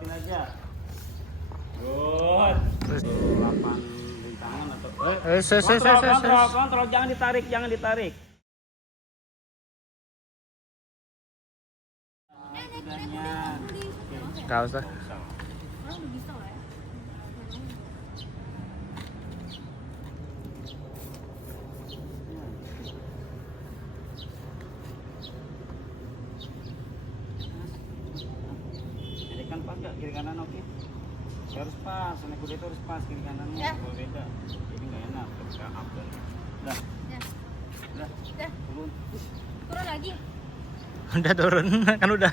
lewatin aja. Good. 8 rintangan atau kontrol, jangan ditarik. Kudanya. Gak usah. Jadi kan pas gak kiri kanan oke? Harus pas, naik kuda itu harus pas kiri kanannya, kalau beda jadi nggak enak ketika up dan udah turun lagi. Udah turun kan udah.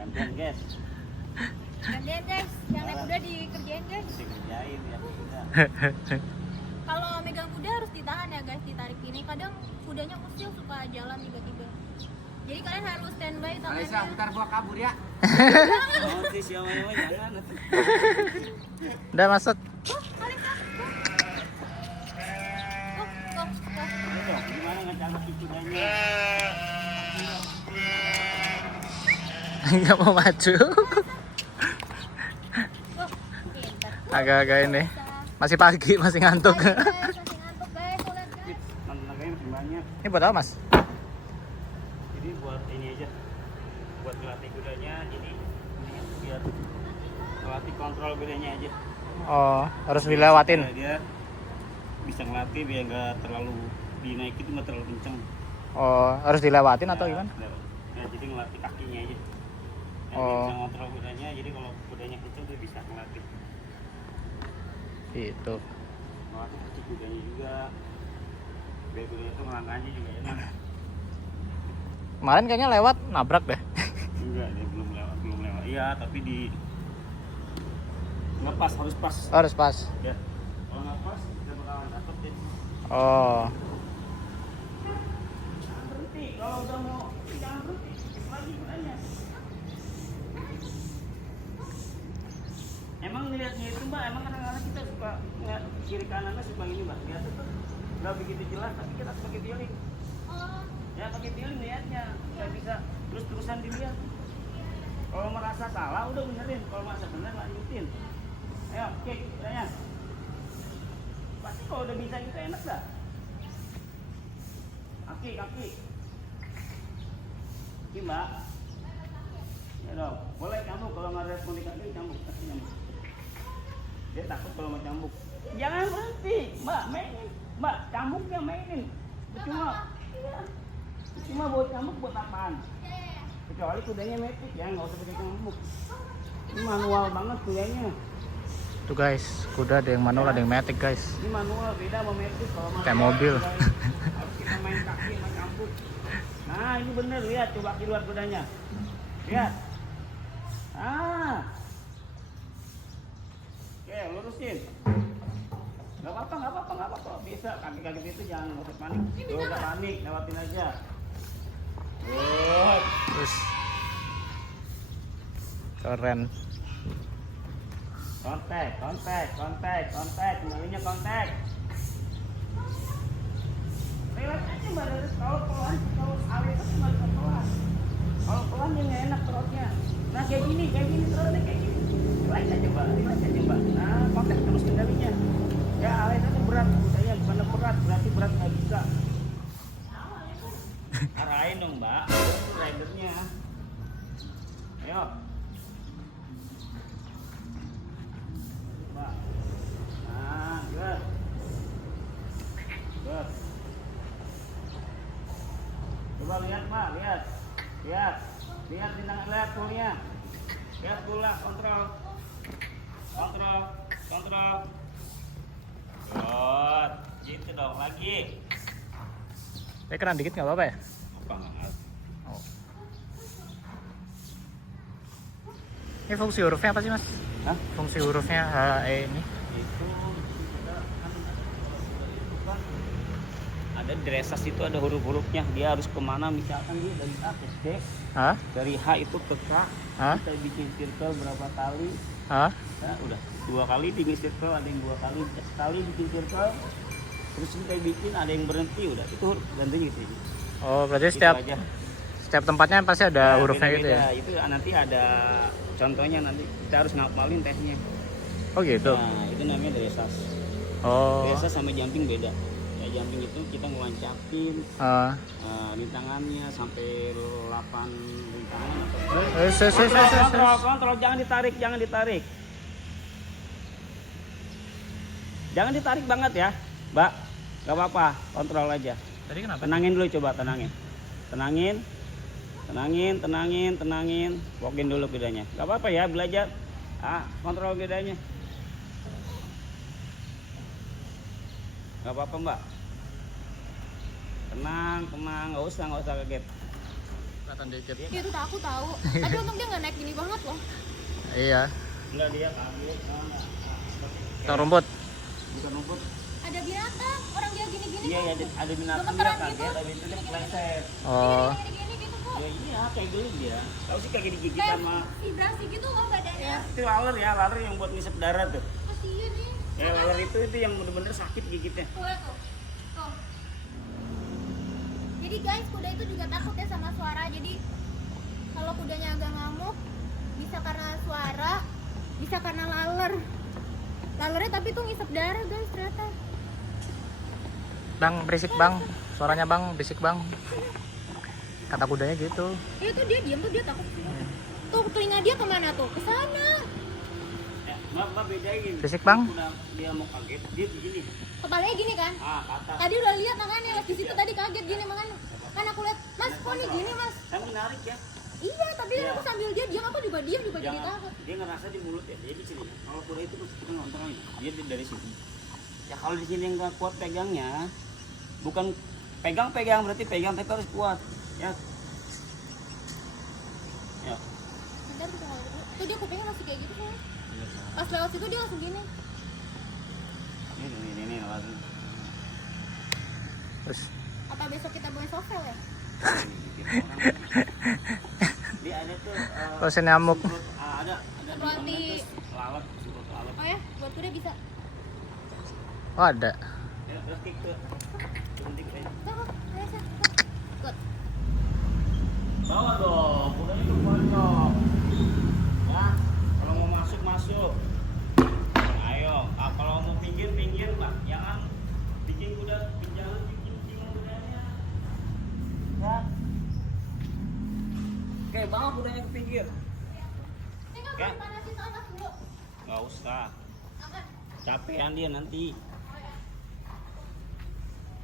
gantian guys, Yang naik kuda dikerjain guys. dikerjain ya udah. Kalau megang kuda harus ditahan ya guys, ditarik ini. Kadang kudanya usil suka jalan tiba-tiba. Jadi kalian harus standby tangannya. Alisa, ntar gua kabur ya. Oh sih siapa jangan. Udah masuk. Alisa. Ayo dong, gimana ngecangkep kudanya? Nggak mau maju. Agak-agak ini. Masih pagi, masih ngantuk. Masih ngantuk guys, tuh lihat guys. Tenaganya makin banyak. Ini buat apa, Mas? Jadi buat ini aja, buat melatih kudanya. Jadi ini biar melatih kontrol kudanya aja. Oh, harus dilewatin. Supaya dia bisa ngelatih biar nggak terlalu dinaikin, nggak terlalu kenceng. Oh, harus dilewatin atau gimana? Ya, jadi ngelatih kakinya aja. Dia Oh. bisa ngontrol kudanya, jadi kalau kudanya kenceng dia bisa ngelatih. Gitu. Ngelatih kaki kudanya juga. Biar kudanya tuh ngelangkahnya juga enak. Kemarin kayaknya lewat nabrak deh. Enggak, dia belum lewat. Iya, tapi di nggak pas, harus pas. Harus pas. Ya. Kalau nggak pas, kita bakalan dapet deh. Oh. Jangan berhenti, kalau udah mau jangan berhenti, skip lagi kudanya. Emang ngeliatnya itu mbak, emang kadang-kadang kita suka ngeliat kiri kanannya suka ini mbak, lihat itu nggak begitu jelas, tapi kita harus pakai feeling. Ya pakai feeling lihatnya, supaya bisa terus-terusan dilihat. Kalau merasa salah udah benerin, kalau merasa bener lanjutin. Ayo, kick, kudanya. Pasti kalau udah bisa kita enak dah. Kaki. Ini mbak. Ya dong, boleh cambuk kalau nggak respon di kaki cambuk. Dia takut kalau mau cambuk. Jangan berhenti, mbak mainin. Mbak, cambuknya mainin. Cuma buat cambuk buat apaan? Kecuali kudanya metik ya, nggak usah pakai cambuk. Ini manual banget kudanya. Tuh guys, kuda ada yang manual, ada yang matic guys. Ini manual beda sama metik. Kalau manual Kayak mobil. harus kita main kaki, main cambuk. Nah ini bener, lihat coba keluar kudanya. Lihat. Oke, lurusin. Gak apa-apa. Bisa kaki-kaki itu jangan usah panik. Tuh gak panik, lewatin aja. Good. Terus keren. Kontak. Kembalinya kontak. Relax aja mbak, kalau pelan, kalau awet itu cuma pelan. Kalau pelan dia nggak enak perutnya. Nah kayak gini terusnya kayak gini. Relax aja mbak. Nah kontak terus kendalinya. Ya awet itu berat, kudanya bukan berat, berarti berat nggak bisa. Arahin dong mbak, itu ridernya. Ayo. Mbak. Nah, good. Coba lihat mbak, lihat lihat toolnya. Lihat toolnya, kontrol. Good. Gitu dong lagi. Tekeran dikit nggak apa-apa ya? Apa nggak? Oh. Ini fungsi hurufnya apa sih mas? Hah? Fungsi hurufnya HE ini? Itu kita kan ada dresas itu ada huruf-hurufnya, dia harus kemana, misalkan dia dari A ke D, Hah? dari H itu ke K. Hah? Kita bikin circle berapa kali? Hah? Nah, udah 2 kali bikin circle, ada yang 2 kali, sekali bikin circle, terus kita bikin ada yang berhenti, udah itu huruf gantinya gitu. Oh berarti Gitu setiap aja. Setiap tempatnya pasti ada hurufnya gitu ya. Itu nanti ada contohnya, nanti kita harus ngapalin tesnya. Oh gitu. Nah, itu namanya dressage. Oh. Dressage sama jumping beda. Ya jumping itu kita ngeloncapin rintangannya sampai 8 rintangan atau kontrol, jangan ditarik. Jangan ditarik banget ya, Mbak. Gak apa-apa, kontrol aja. Tadi kenapa? Tenangin dulu, coba tenangin. Tenangin. Walkin dulu kudanya. Gak apa-apa ya, belajar. Kontrol kudanya. Gak apa-apa, Mbak. Tenang, nggak usah kaget. Kelihatan dikit. Dia tuh takut tahu. Tapi untung dia nggak naik gini banget loh. Iya. Enggak, dia kaget. Ke rumput. Bukan rumput. Ada binatang, orang dia gini-gini. Iya, kok. ya, ada binatang dia Gemeteran kaget, gitu. tapi itu dia kepleset. Oh. Gini gitu kok. Ya iya, kayak geli dia. Tahu sih kayak digigit Kayak sama. vibrasi gitu loh badannya. Itu laler yang buat ngisep darah tuh. Kasian nih. Ya laler itu yang bener-bener sakit gigitnya. Tuh. Jadi guys, kuda itu juga takut ya sama suara. Jadi kalau kudanya agak ngamuk, bisa karena suara, bisa karena laler. Lalernya tapi tuh ngisep darah guys ternyata. Bang, berisik bang. Suaranya bang, berisik bang. Kata kudanya gitu. Itu dia diam tuh, dia takut. Tuh telinga dia kemana tuh? Ke sana. Mbak bedain. Berisik bang. Udah dia mau kaget, dia begini. Kepalanya gini kan? Ke atas. Tadi udah lihat makanya pas di situ tadi kaget gini makanya. Kan aku lihat, Mas kok nih gini Mas? Kan menarik ya. Iya, tapi aku sambil dia diam aku juga diam juga jadi takut. Dia ngerasa di mulut ya, dia di sini. Kalau kuda itu kita ngontrolin, dia dari sini. Ya kalau di sini nggak kuat pegangnya, bukan pegang berarti pegang tapi harus kuat. Ya. Bentar kita ngomong dulu. Tuh dia kupingnya masih kayak gitu kan? Pas lewat situ dia langsung gini. Ini langsung. Terus. Apa besok kita bawa sovel ya? Dia ada tuh. Oh, nyamuk. Ada. Roti. Lalat. Oh ya, buat kuda bisa. Oh ada. Ya, terus kick tuh. Berhenti kayaknya. Tuh, ayo Seth. Good. Bawa dong, kudanya tuh pojok. Ya, kalau mau masuk. Ayo, kalau mau pinggir, Pak. Jangan bikin kuda pinjalan, bikin kudanya. Ya. Oke, bawa kudanya ke pinggir. Ini kan Ya. panasin atas dulu. Nggak usah. Angkat. Capean dia nanti.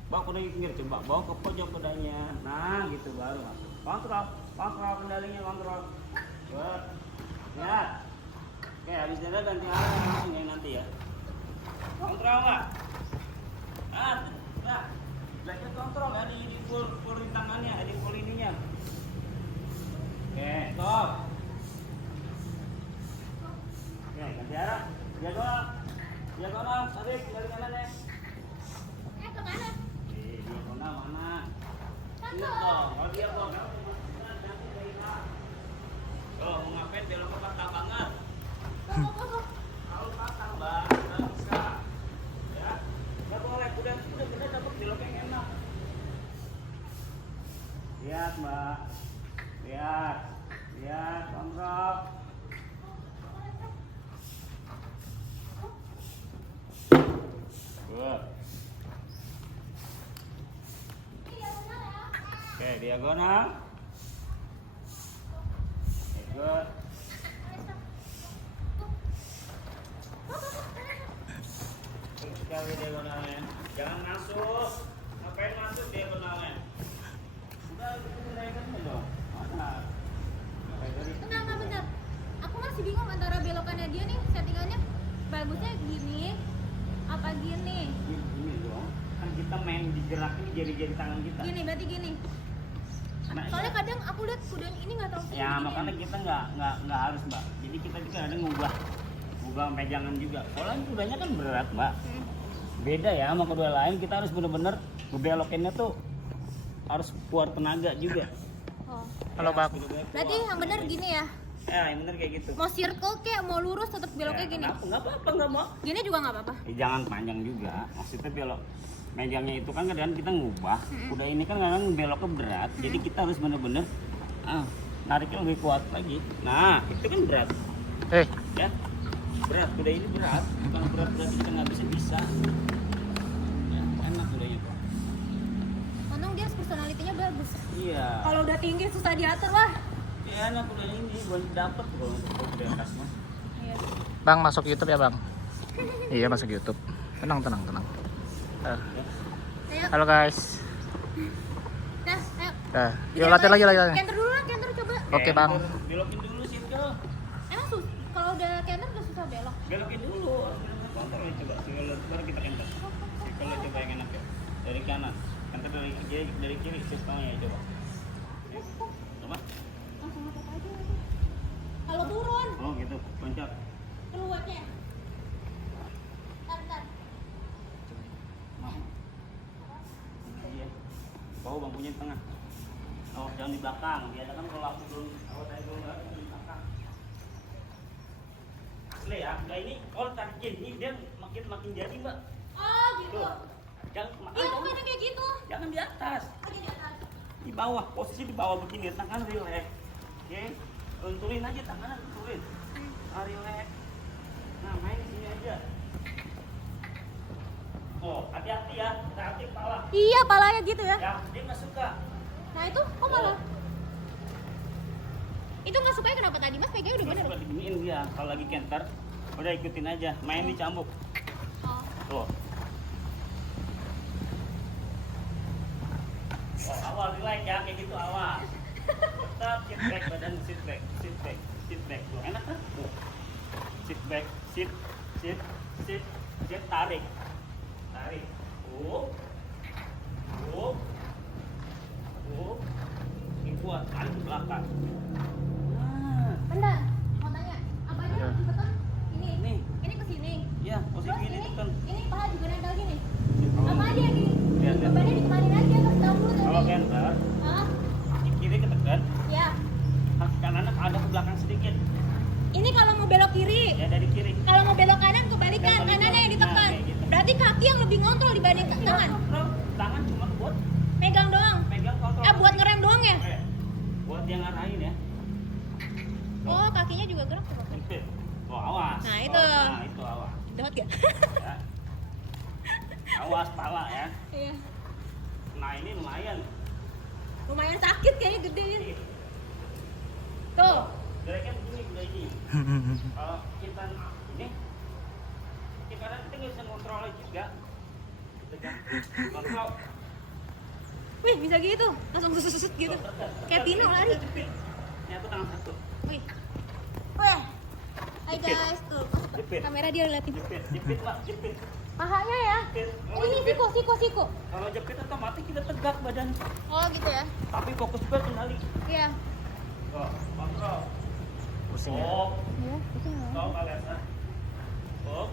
Bawa kudanya ke pinggir, coba bawa ke pojok kudanya. Nah, gitu baru masuk. Kontrol kendalinya, kontrol. Buat. Ya. Oke, habis itu ganti arah langsung ya nanti ya. Kontrol nggak? Nah, belajar kontrol ya di full rintangannya, di full ininya. Oke, stop. Oke, ganti arah. Diagonal, tarik dari kanannya. Ke kanan. Diagonal mana? Ini Satu. dong, kalau dia dong, nanti dari A. Kalau mau ngapain belok ke patah banget. Go. Kalau patah Mbak, nggak bisa. Ya, nggak boleh. Udah kita dapat belok yang enak. Lihat Mbak, lihat, kontrol. Good. Oke, diagonal. Good. Sekali diagonalnya. Jangan masuk. Ngapain masuk diagonalnya? Udah, itu naikkan dong. Mana? Kenapa bentar? Aku masih bingung antara belokannya dia nih settingannya bagusnya gini apa gini? Gini dong. Kan kita main digerakin jari-jari tangan kita. Gini berarti gini. Nah, Soalnya iya. kadang aku lihat kuda ini nggak tahu sih. Ya makanya kita nggak harus Mbak. Jadi kita kadang ngubah pegangan juga. Soalnya kudanya kan berat Mbak. Beda ya sama kuda lain. Kita harus bener-bener ngebelokinnya tuh harus keluar tenaga juga. Oh. Kalau bang. Berarti yang benar gini ya. Ya yang bener kayak gitu. Mau circle kayak mau lurus tetap beloknya Ya, gini. Nggak apa-apa nggak mau. Gini juga nggak apa-apa. Jangan panjang juga. Maksudnya belok megangnya itu kan kadang kita ngubah. Kuda ini kan kadang beloknya berat. Jadi kita harus bener-bener nariknya lebih kuat lagi. Nah, itu kan berat. Ya, berat. Kuda ini berat. Kalau berat-berat kita nggak bisa. Ya, enak kudanya tuh. Untung dia personalitinya bagus. Iya. Kalau udah tinggi susah diatur lah. Ya, enak kudanya ini. Buat dapet kalau untuk kuda khas mah. Iya. Bang masuk YouTube ya bang? Iya masuk YouTube. Tenang. Ayo. Halo guys. Nah, ayo. Yuk latihan lagi. Canter dulu lah, canter coba. Oke bang. Belokin dulu sih kau. Emang kalau udah canter udah susah belok. Belokin dulu. Kontrol ya coba. Baru kita kenter. Kalau coba yang enak ya. Dari kanan. Kenter dari kiri sistemnya ya coba. Coba. Langsung ngepet aja. Kalau turun, Oh gitu. Loncat. keluarnya. Ntar. Nah. Iya. Bawa bangkunya di tengah. Oh, jangan di belakang. Biasa kan kalau aku belum di belakang. Asli ya. Nah ini kalau tarikin ini dia makin jadi mbak. Oh gitu. Tuh. Jangan Iya, aku kadang kayak gitu. jangan di atas. Lagi di atas. Di bawah, posisi di bawah begini, tangan relax. Oke. Lenturin aja tangan, lenturin. Relax. Nah, main di sini aja. Oh, hati-hati ya. Hati-hati kepala. Iya, palanya gitu ya. Ya, dia nggak suka. Nah itu, kok malah? Itu nggak suka kenapa tadi mas? Pegangnya udah Nggak bener. suka diginiin dia. Kalau lagi canter, udah ikutin aja. Main di cambuk. Oh. Tuh. Oh, awal relax ya, kayak gitu awal. Tetap sit back, badan sit back. Tuh, enak kan? Tuh. Sit back, sit, tarik. Ini kuat, tarik ke belakang. Nah, Bentar, mau tanya. Apa aja yang ditekan? Ini. Nih. Ini ke sini. ya Terus posisi ini ini, tekan. ini paha juga nempel gini. Oh. Apa aja yang di Lihat. bebannya dikemarin aja, kasih tahu dulu Kalau tadi. canter, Hah? di kiri ketekan, Ya. kaki kanan ada ke belakang sedikit. Ini kalau mau belok kiri. Ya dari kiri. Kalau mau belok kanan kebalikan, Kebalikan. kanannya yang ditekan. Nah, kayak gitu. Berarti kaki yang lebih ngontrol dibanding tangan. Kontrol. Tangan cuma buat Megang doang. megang kontrol. Buat ngerem doang ya? Oke. Buat dia ngarahin ya. Oh, kakinya juga gerak tuh. Sempit. Oh, awas. Nah, itu. Nah, itu awas. Dot ya? Ya. Awas pala ya. Iya. Nah, ini lumayan. Lumayan sakit kayaknya gede ya. Tuh. Geraknya begini udah ini. Kalau kita ini kadang kita nggak bisa ngontrol juga. Kita kontrol. Wih, bisa gitu. Langsung susut gitu. Kayak Tino lari. Ini aku tangan satu. Wih. Wih. Hai guys, tuh. Jepit. Kamera dia liatin. Jepit lah, jepit. Pahanya ya. Jepit. Ini siku. Kalau jepit otomatis kita tegak badan. Oh, gitu ya. Tapi fokus juga kendali. Iya. Tuh, kontrol. Pusing ya. Oh, Iya, itu ya. tahu Alessa. Oh,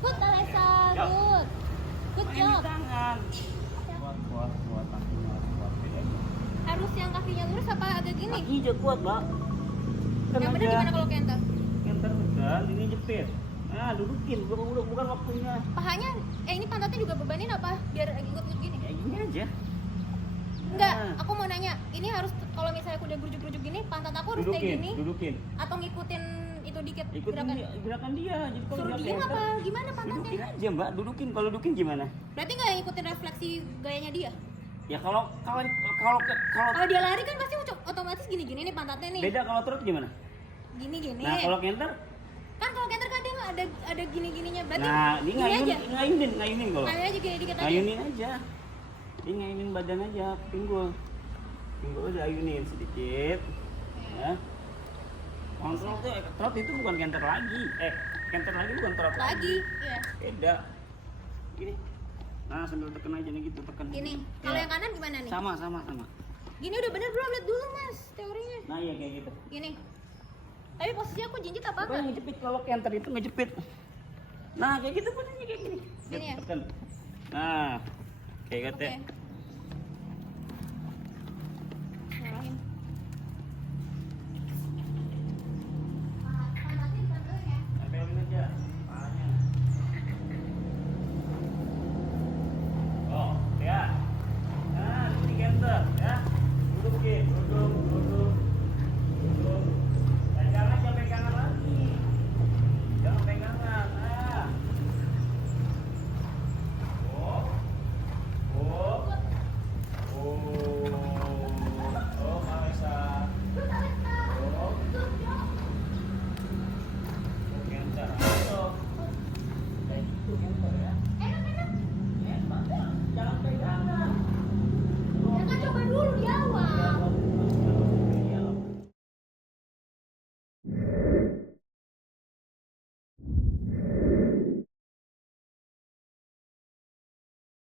Good, Alessa. Ya. Good. Good main di job. tangan. Kuat kakinya kuat. Harus yang kakinya lurus apa agak gini? Kaki aja kuat, Mbak. Yang bener gimana kalau kenta? Kenter tekan, ini jepit. Nah, dudukin, bukan waktunya. Pahanya, ini pantatnya juga bebanin apa? Biar ikut gini. Kayak gini aja. Enggak, Nah, aku mau nanya. Ini harus kalau misalnya aku udah gerujuk-gerujuk gini, pantat aku harus kayak gini dudukin. atau ngikutin itu dikit Ikutin gerakan dia. Jadi kalau Suruh dia diem kenter, apa gimana pantatnya? dudukin aja, Mbak. Dudukin. Kalau dudukin gimana? Berarti nggak ngikutin refleksi gayanya dia? Ya kalau Kalau dia lari kan pasti otomatis gini-gini nih pantatnya nih. beda kalau trot gimana? Gini-gini. Nah, kalau kenter, Kan kalau canter kadang ada gini-gininya. Berarti nah, ini aja. ngayunin kalau. Ngayunin aja gini dikit aja. Ngayunin aja. Dia ngayunin badan aja, pinggul diayunin sedikit. Ya. Kontrol tuh trot itu bukan kenter lagi. Kenter lagi bukan trot Lagi, iya. Beda. Gini. Nah, sambil tekan aja nih gitu, tekan. Gini. Ya. Kalau yang kanan gimana nih? Sama. Gini udah bener belum? Lihat dulu mas teorinya. Nah, iya kayak gitu. Gini. Tapi posisinya aku jinjit apa Kalau enggak? ngejepit kalau kenter itu ngejepit. Nah, kayak gitu posisinya kayak gini. Gini ya? Tekan. Nah, kayak gitu. Oke.